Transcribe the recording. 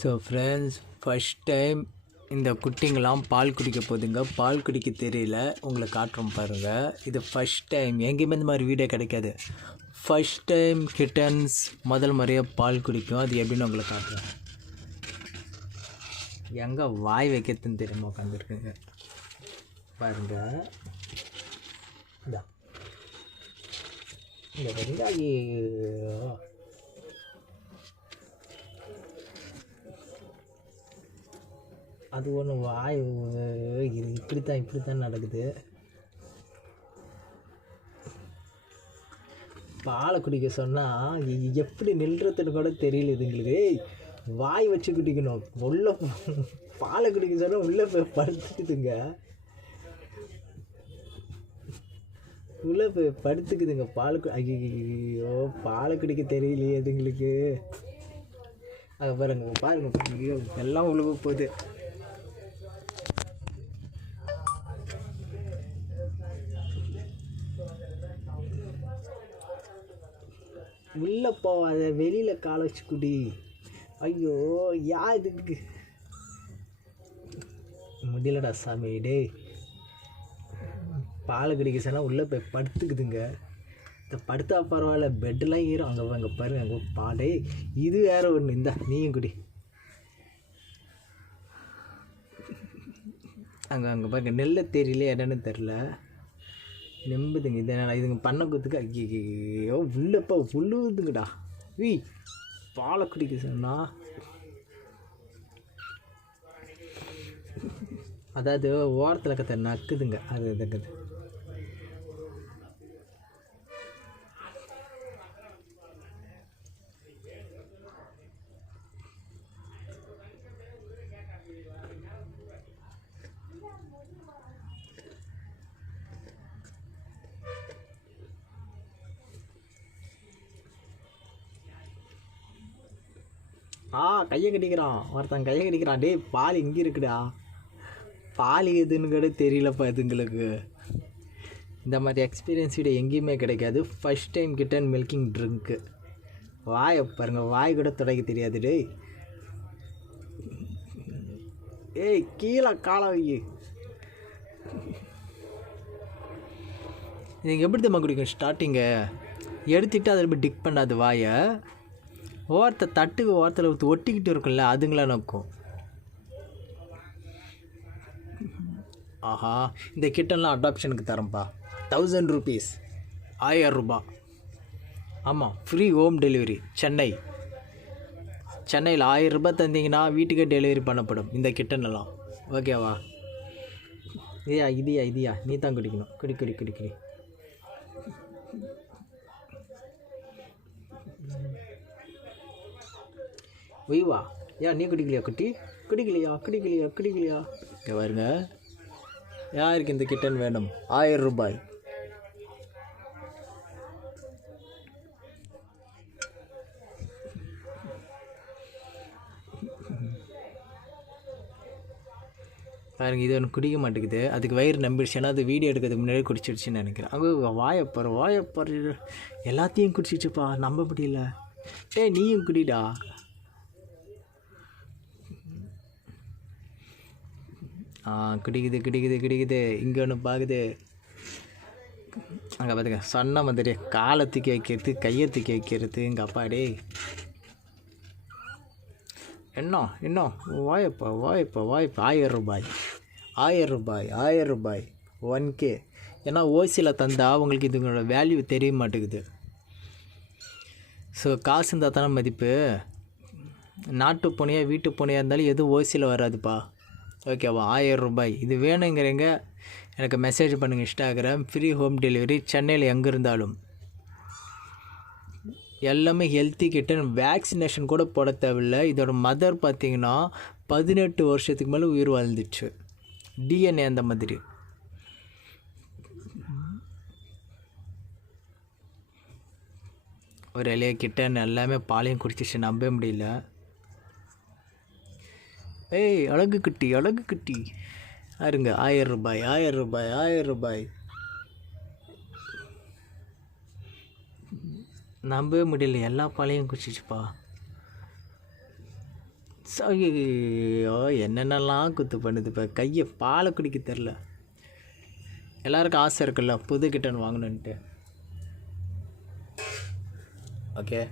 So friends, first time இந்த குட்டிங்கெல்லாம் பால் குடிக்க போகுதுங்க. பால் குடிக்க தெரியல, உங்களை காட்டுறோம் பாருங்கள். இது ஃபஸ்ட் டைம், எங்கேயுமே இந்த மாதிரி வீடியோ கிடைக்காது. ஃபஸ்ட் டைம் கிட்டன்ஸ் முதல் முறையாக பால் குடிக்கும். அது எப்படின்னு உங்களை காட்டுறேன். எங்கே வாய் வைக்கிறதுன்னு தெரியாமல் உட்காந்துருக்குங்க பாருங்கள். இந்த வெங்காயம் அது ஒன்று வாய் இப்படித்தான் நடக்குது. பாலை குடிக்க சொன்னால் எப்படி நில்றதுன்னு கூட தெரியல இதுங்களுக்கு. வாய் வச்சு குடிக்கணும். உள்ள பாலை குடிக்க சொன்னால் உள்ளே போய் படுத்துக்குதுங்க. ஐயோ, பாலை குடிக்க தெரியலையே இதுங்களுக்கு. அங்கே பாருங்க எல்லாம் உழுவ போகுது. உள்ளே போவாத, வெளியில் காலை வச்சு குடி. ஐயோ, இதுக்கு முடியலடா சாமி. டே, பாலை குடிக்க சொன்னால் உள்ளே போய் படுத்துக்குதுங்க. இந்த படுத்தா பரவாயில்ல, பெட்டெல்லாம் ஏறும். அங்கே பாருங்க, அங்கே பாடே. இது வேற ஒன்று. இந்தா நீயும் குடி. அங்கே பாருங்க, நெல்லை தெரியல, என்னன்னு தெரில, நம்புதுங்க. இது என்ன இதுங்க பண்ண குத்துக்கு. ஐயோ, உள்ளப்போ உள்ளுதுங்கடா. பாலை குடிக்க சொன்னா, அதாவது ஓரத்தில் கத்த நக்குதுங்க. அது இதுக்குது. கையை கட்டிக்கிறான் ஒருத்தன், கையை கட்டிக்கிறான். டே, பால் இங்கே இருக்குடா. பால் எதுன்னு கூட தெரியலப்பா இதுங்களுக்கு. இந்த மாதிரி எக்ஸ்பீரியன்ஸ் விட எங்கேயுமே கிடைக்காது. First time kitten milking drink. வாயை பாருங்கள், வாய் கூட துடைக்க தெரியாது. டே, ஏய், கீழே காலை வை. நீங்கள் எப்படி தான் குடிக்கும்? ஸ்டார்டிங்கை எடுத்துக்கிட்டு அதில் போய் டிக் பண்ணாது வாயை. தட்டுக்கு ஓரத்தில் ஒட்டிக்கிட்டு இருக்குல்ல, அதுங்களா நோக்கும். ஆஹா, இந்த கிட்டன்லாம் அடாப்ஷனுக்கு தரேன்ப்பா. 1000 rupees, 1000 ரூபா. ஆமாம், ஃப்ரீ ஹோம் டெலிவரி. சென்னையில் 1000 ரூபாய் தந்தீங்கன்னா வீட்டுக்கே டெலிவரி பண்ணப்படும் இந்த கிட்டனெல்லாம். ஓகேவா? இதியா நீ தான் குடிக்கணும். குடி. ஒய்வா, நீ குடிக்கலையா குட்டி? குடிக்கலையா? பாருங்க, யாருக்கு இந்த கிட்டன் வேணும்? 1000 ரூபாய். பாருங்க, இது ஒன்று குடிக்க மாட்டேங்குது. அதுக்கு வயிறு நம்பிடுச்சுன்னா அது வீடியோ எடுக்கிறதுக்கு முன்னாடி குடிச்சிடுச்சுன்னு நினைக்கிறேன். அங்கே வாயப்பாரு எல்லாத்தையும் குடிச்சிச்சுப்பா. நம்ப முடியல. நீயும் குடிடா. குடிக்குது. இங்கே ஒன்று பார்க்குது. அங்கே பார்த்துக்க, சொன்ன மாதிரி காலை தூக்கி வைக்கிறது, கையை தூக்கி வைக்கிறது. எங்கள் அப்பாடே, இன்னும் வாய்ப்பா. 1000 ரூபாய் 1K. ஏன்னா ஓசியில் தந்தால் அவங்களுக்கு இதுங்களோட வேல்யூ தெரிய மாட்டேங்குது. ஸோ காசு இருந்தால் தானே மதிப்பு. நாட்டு பூனையாக வீட்டு பூனையாக இருந்தாலும் எதுவும் ஓசியில் வராதுப்பா. ஓகேவா? 1000 ரூபாய். இது வேணுங்கிறீங்க எனக்கு மெசேஜ் பண்ணுங்கள். இன்ஸ்டாகிராம். Free home delivery. சென்னையில் எங்கே இருந்தாலும். எல்லாமே ஹெல்த்தி கிட்டன். வேக்சினேஷன் கூட போட தேவையில்லை. இதோட மதர் பார்த்திங்கன்னா 18 வருஷத்துக்கு மேலே உயிர் வாழ்ந்துச்சு. டிஎன்ஏ அந்த மாதிரி. ஒரு இலைய கிட்டன் எல்லாமே பாலையும் குடிச்சிச்சு. நம்ப முடியல. அழகு குட்டி. அருங்க, 1000 ரூபாய். நம்பவே முடியல, எல்லா பாலையும் குடிச்சிச்சுப்பா. ஐயோ என்னென்னலாம் குத்து பண்ணுது இப்போ. கையை பாலை குடிக்க தெரில. எல்லாருக்கும் ஆசை இருக்குல்ல புது கிட்டன் வாங்கணுன்ட்டு. ஓகே